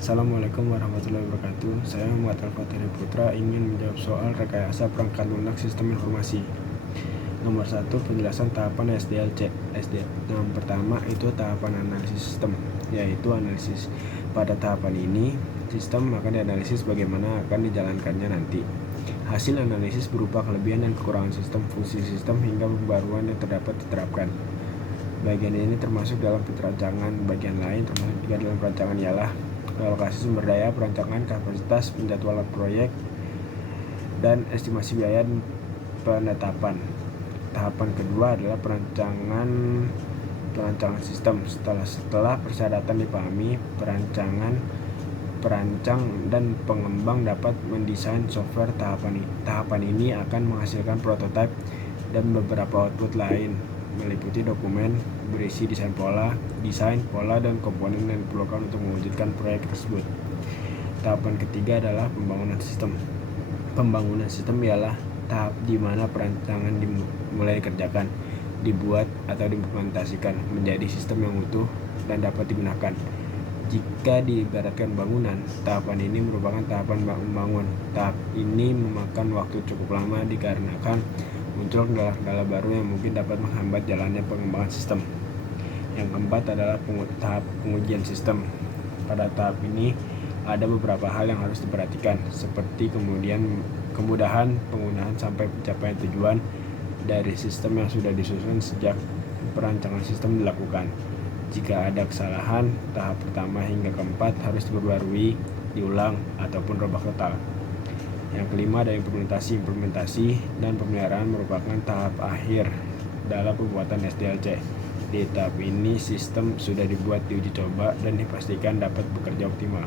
Assalamualaikum warahmatullahi wabarakatuh. Saya Muhammad Al-Fatihri Putra ingin menjawab soal rekayasa perangkat lunak sistem informasi. Nomor 1, penjelasan tahapan SDLC. Yang pertama itu tahapan analisis sistem, yaitu analisis. Pada tahapan ini, sistem akan dianalisis bagaimana akan dijalankannya nanti. Hasil analisis berupa kelebihan dan kekurangan sistem, fungsi sistem, hingga pembaruan yang terdapat diterapkan. Bagian ini termasuk dalam perancangan. Bagian lain termasuk juga dalam perancangan ialah alokasi sumber daya, perancangan kapasitas, penjadwalan proyek, dan estimasi biaya dan penetapan. Tahapan kedua adalah perancangan sistem. Setelah persyaratan dipahami, perancang dan pengembang dapat mendesain software. Tahapan ini akan menghasilkan prototipe dan beberapa output lain, meliputi dokumen berisi desain pola, dan komponen yang diperlukan untuk mewujudkan proyek tersebut. Tahapan ketiga adalah pembangunan sistem. Pembangunan sistem ialah tahap di mana perancangan dimulai dikerjakan, dibuat atau diimplementasikan menjadi sistem yang utuh dan dapat digunakan. Jika diibaratkan bangunan, tahapan ini merupakan tahapan membangun. Tahap ini memakan waktu cukup lama dikarenakan muncul kendala-kendala baru yang mungkin dapat menghambat jalannya pengembangan sistem. Yang keempat adalah tahap pengujian sistem. Pada tahap ini ada beberapa hal yang harus diperhatikan, seperti kemudahan penggunaan sampai pencapaian tujuan dari sistem yang sudah disusun sejak perancangan sistem dilakukan. Jika ada kesalahan, tahap pertama hingga keempat harus diperbarui, diulang, ataupun rombak total. Yang kelima ada implementasi dan pemeliharaan merupakan tahap akhir dalam pembuatan SDLC. Di tahap ini sistem sudah dibuat diuji coba dan dipastikan dapat bekerja optimal.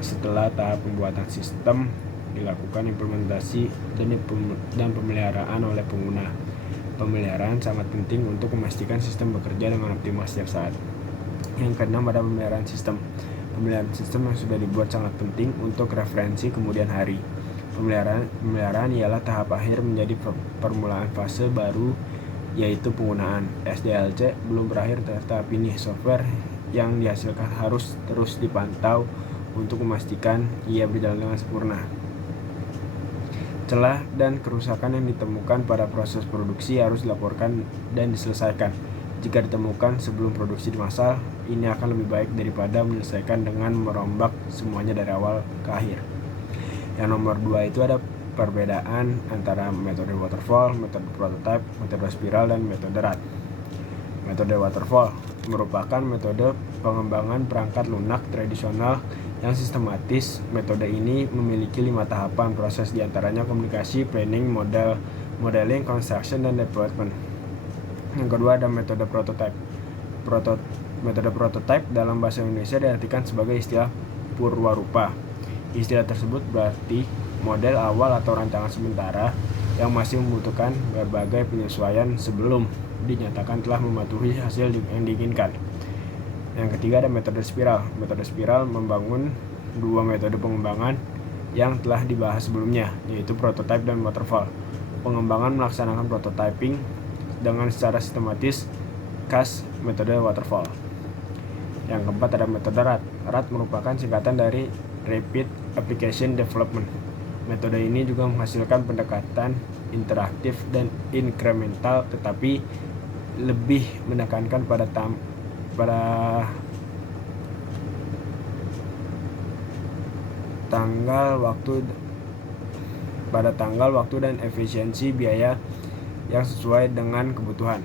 Setelah tahap pembuatan sistem dilakukan implementasi dan pemeliharaan oleh pengguna. Pemeliharaan sangat penting untuk memastikan sistem bekerja dengan optimal setiap saat. Yang keenam ada pemeliharaan sistem. Pemeliharaan sistem yang sudah dibuat sangat penting untuk referensi kemudian hari. Pemeliharaan ialah tahap akhir menjadi permulaan fase baru, yaitu penggunaan. SDLC belum berakhir tahap ini. Software yang dihasilkan harus terus dipantau untuk memastikan ia berjalan dengan sempurna. Celah dan kerusakan yang ditemukan pada proses produksi harus dilaporkan dan diselesaikan. Jika ditemukan sebelum produksi dimassal, ini akan lebih baik daripada menyelesaikan dengan merombak semuanya dari awal ke akhir. Yang nomor 2 itu ada perbedaan antara metode waterfall, metode prototype, metode spiral, dan metode RAT. Metode waterfall merupakan metode pengembangan perangkat lunak tradisional yang sistematis. Metode ini memiliki 5 tahapan proses, diantaranya komunikasi, planning, modeling, construction, dan development. Yang kedua ada metode prototype. Metode prototype dalam bahasa Indonesia diartikan sebagai istilah purwarupa. Istilah tersebut berarti model awal atau rancangan sementara yang masih membutuhkan berbagai penyesuaian sebelum dinyatakan telah mematuhi hasil yang diinginkan. Yang ketiga ada metode spiral. Metode spiral membangun 2 metode pengembangan yang telah dibahas sebelumnya, yaitu prototype dan waterfall. Pengembangan melaksanakan prototyping dengan secara sistematis khas metode waterfall. Yang keempat ada metode RAT. RAT merupakan singkatan dari Rapid Application Development. Metode ini juga menghasilkan pendekatan interaktif dan incremental, tetapi lebih menekankan pada tanggal waktu dan efisiensi biaya yang sesuai dengan kebutuhan.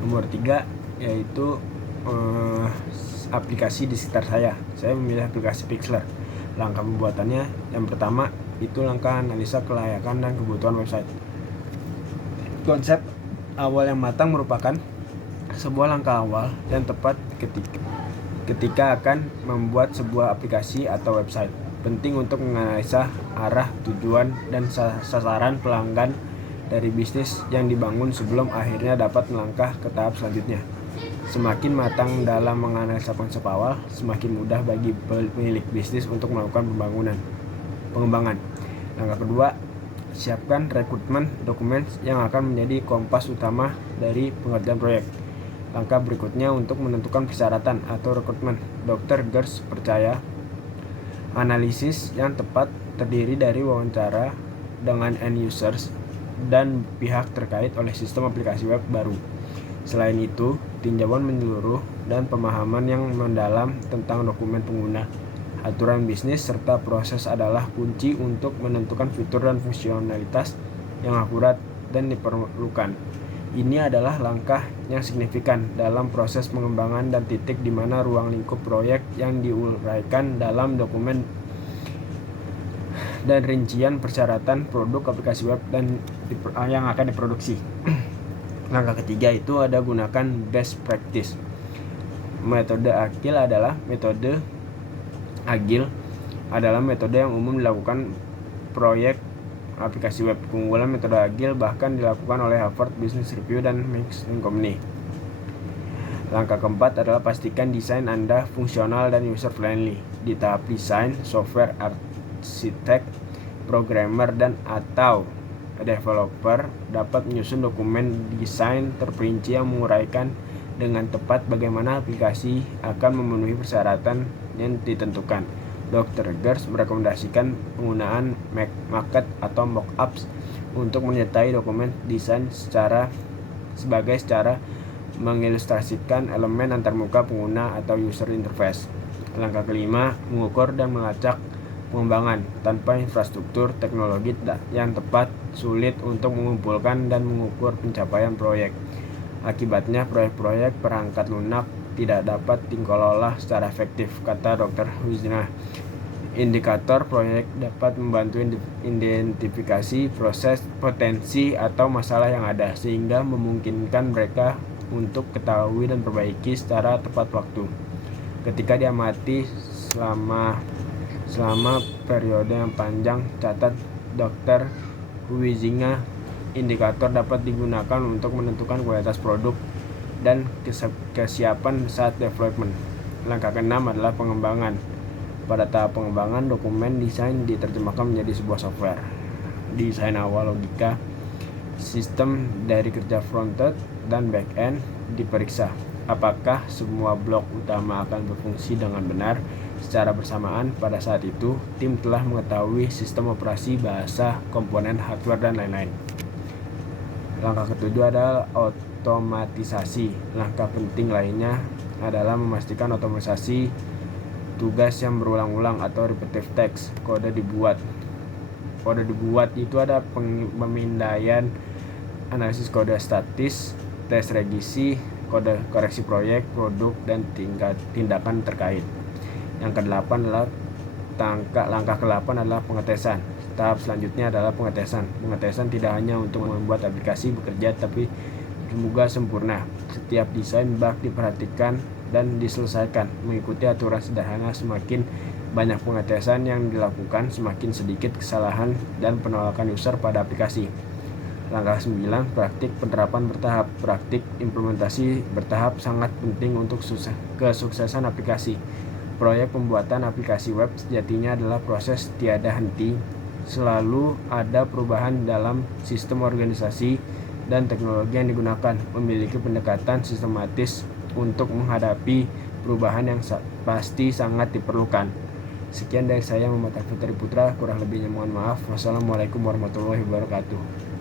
Nomor 3 yaitu aplikasi di sekitar saya. Saya memilih aplikasi Pixlr. Langkah pembuatannya, yang pertama itu langkah analisa kelayakan dan kebutuhan website. Konsep awal yang matang merupakan sebuah langkah awal dan tepat ketika akan membuat sebuah aplikasi atau website. Penting untuk menganalisa arah, tujuan, dan sasaran pelanggan dari bisnis yang dibangun sebelum akhirnya dapat melangkah ke tahap selanjutnya. Semakin matang dalam menganalisa konsep awal, semakin mudah bagi pemilik bisnis untuk melakukan pengembangan. Langkah kedua, siapkan rekrutmen dokumen yang akan menjadi kompas utama dari pengerjaan proyek. Langkah berikutnya untuk menentukan persyaratan atau rekrutmen. Dr. Gers percaya analisis yang tepat terdiri dari wawancara dengan end users dan pihak terkait oleh sistem aplikasi web baru. Selain itu, tinjauan menyeluruh dan pemahaman yang mendalam tentang dokumen pengguna, aturan bisnis, serta proses adalah kunci untuk menentukan fitur dan fungsionalitas yang akurat dan diperlukan. Ini adalah langkah yang signifikan dalam proses pengembangan dan titik di mana ruang lingkup proyek yang diuraikan dalam dokumen dan rincian persyaratan produk aplikasi web dan yang akan diproduksi. Langkah ketiga itu ada gunakan best practice. Metode agil adalah metode yang umum dilakukan proyek aplikasi web. Keunggulan metode agil bahkan dilakukan oleh Harvard Business Review dan McKinsey Company. Langkah keempat adalah pastikan desain Anda fungsional dan user friendly. Di tahap desain, software arsitek, programmer dan atau developer dapat menyusun dokumen desain terperinci yang menguraikan dengan tepat bagaimana aplikasi akan memenuhi persyaratan yang ditentukan. Dr. Gers merekomendasikan penggunaan maquette atau mockups untuk menyertai dokumen desain secara mengilustrasikan elemen antarmuka pengguna atau user interface. Langkah kelima, mengukur dan melacak pengembangan. Tanpa infrastruktur teknologi yang tepat, sulit untuk mengumpulkan dan mengukur pencapaian proyek. Akibatnya, proyek-proyek perangkat lunak tidak dapat dikelola secara efektif, kata Dr. Wijna. Indikator proyek dapat membantu identifikasi proses, potensi, atau masalah yang ada, sehingga memungkinkan mereka untuk ketahui dan perbaiki secara tepat waktu. Ketika diamati selama periode yang panjang, catat Dr. Huizinga, indikator dapat digunakan untuk menentukan kualitas produk dan kesiapan saat development. Langkah keenam adalah pengembangan. Pada tahap pengembangan, dokumen desain diterjemahkan menjadi sebuah software. Desain awal logika sistem dari kerja front-end dan back-end diperiksa. Apakah semua blok utama akan berfungsi dengan benar secara bersamaan? Pada saat itu, tim telah mengetahui sistem operasi, bahasa, komponen, hardware, dan lain-lain. Langkah ketujuh adalah otomatisasi. Langkah penting lainnya adalah memastikan otomatisasi tugas yang berulang-ulang atau repetitive task. Kode dibuat itu ada pemindaian, analisis kode statis, tes regisi, kode koreksi proyek, produk, dan tindakan terkait. Yang kedelapan adalah langkah ke-8 adalah pengetesan. Tahap selanjutnya adalah pengetesan. Pengetesan tidak hanya untuk membuat aplikasi bekerja, tapi semoga sempurna. Setiap desain bug diperhatikan dan diselesaikan mengikuti aturan sederhana. Semakin banyak pengetesan yang dilakukan, semakin sedikit kesalahan dan penolakan user pada aplikasi. Langkah 9, praktik penerapan bertahap. Praktik implementasi bertahap sangat penting untuk kesuksesan aplikasi. Proyek pembuatan aplikasi web sejatinya adalah proses tiada henti. Selalu ada perubahan dalam sistem organisasi dan teknologi yang digunakan. Memiliki pendekatan sistematis untuk menghadapi perubahan yang pasti sangat diperlukan. Sekian dari saya, Muhammad Afif Putra. Kurang lebihnya mohon maaf. Wassalamualaikum warahmatullahi wabarakatuh.